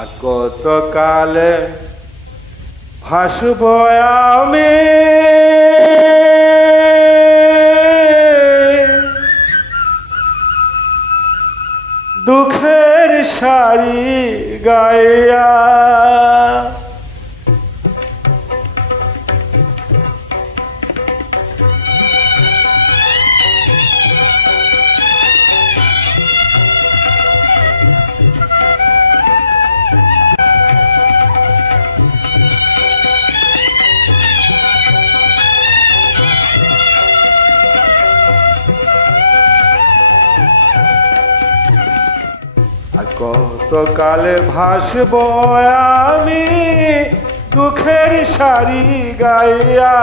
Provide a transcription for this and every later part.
আর কত কালে ভাসব আমি দুঃখের শাড়ি গাইয়া। আর কত কালে ভাসব আমি দুঃখের শাড়ি গাইয়া।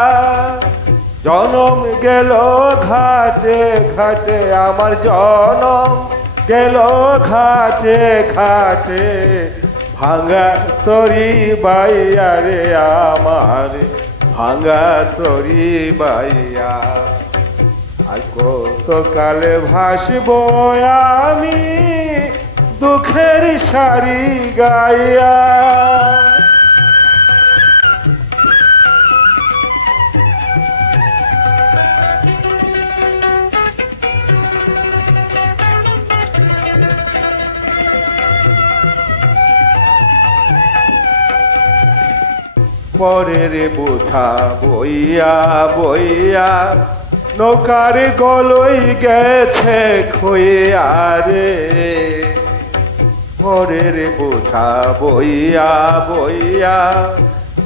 জনম গেল ঘাটে ঘাটে, আমার জনম গেল ঘাটে ঘাটে, ভাঙা তরি বাইয়া রে আমার ভাঙা তরি বাইয়া। আর কত কালে ভাসব আমি দুঃখের শাড়ি গাইয়া। পরের বোঝা বইয়া বইয়া নৌকার গলই গেছে খইয়া রে। পরের বোঝা বইয়া বইয়া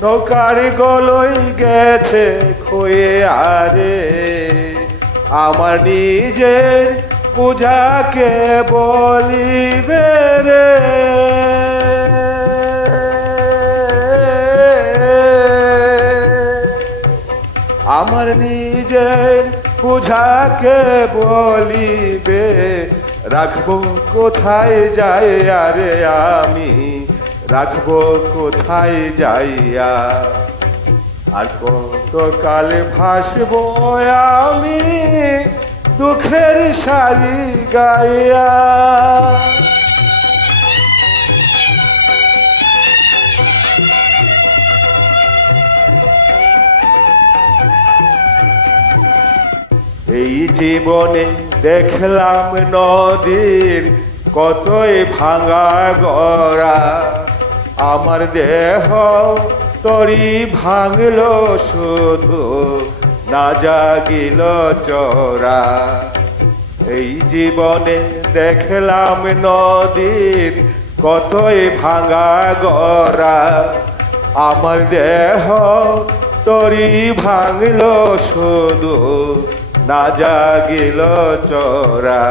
নৌকার গলই গেছে খইয়া রে। আমার নিজের বোঝাকে বলিবে রে, আমার নিজের বোঝাকে বলিবে। রাখবো কোথায় যাই আরে আমি, রাখবো কোথায় যাইয়া। আর কত কালে ভাসব আমি দুঃখের শাড়ি গাইয়া। এই জীবনে দেখলাম নদীর কতই ভাঙা গড়া, আমার দেহ তরি ভাঙল শুধু না জাগিল চরা। এই জীবনে দেখলাম নদীর কতই ভাঙা গড়া, আমার দেহ তরি ভাঙল শুধু না জাগিল চরা।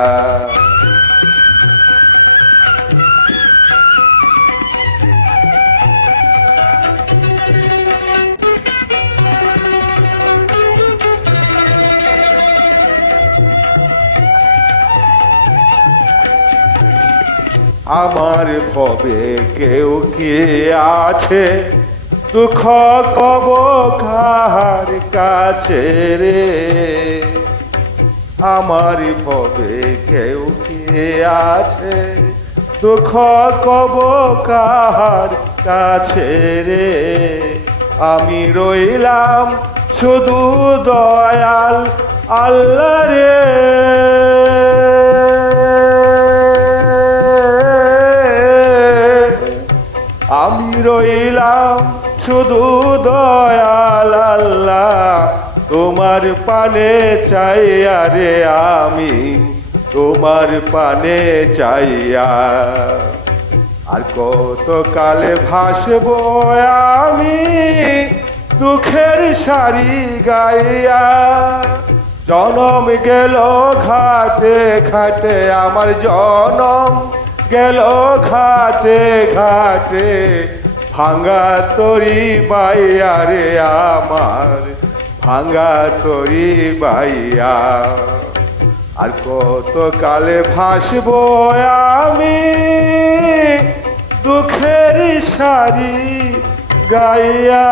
আমার ভবে কেউ কি আছে, দুঃখ কব কাহার কাছে রে। আমার ভবে কেউ কি আছে, দুঃখ কব কাহার কাছে রে। আমি রইলাম শুধু দয়াল আল্লাহ রে। আমি রইলাম শুধু দয়াল আল্লাহ, তোমার পানে চাইয়া রে আমি তোমার পানে চাইয়া। আর কত কালে ভাসব আমি দুঃখের শাড়ি গাইয়া। জনম গেল ঘাটে ঘাটে, আমার জনম গেল ঘাটে ঘাটে, ভাঙা তরি বাইয়া রে আমার ভাঙা তরি বাইয়া। আর কত কালে ভাসব আমি দুঃখের শাড়ি গাইয়া।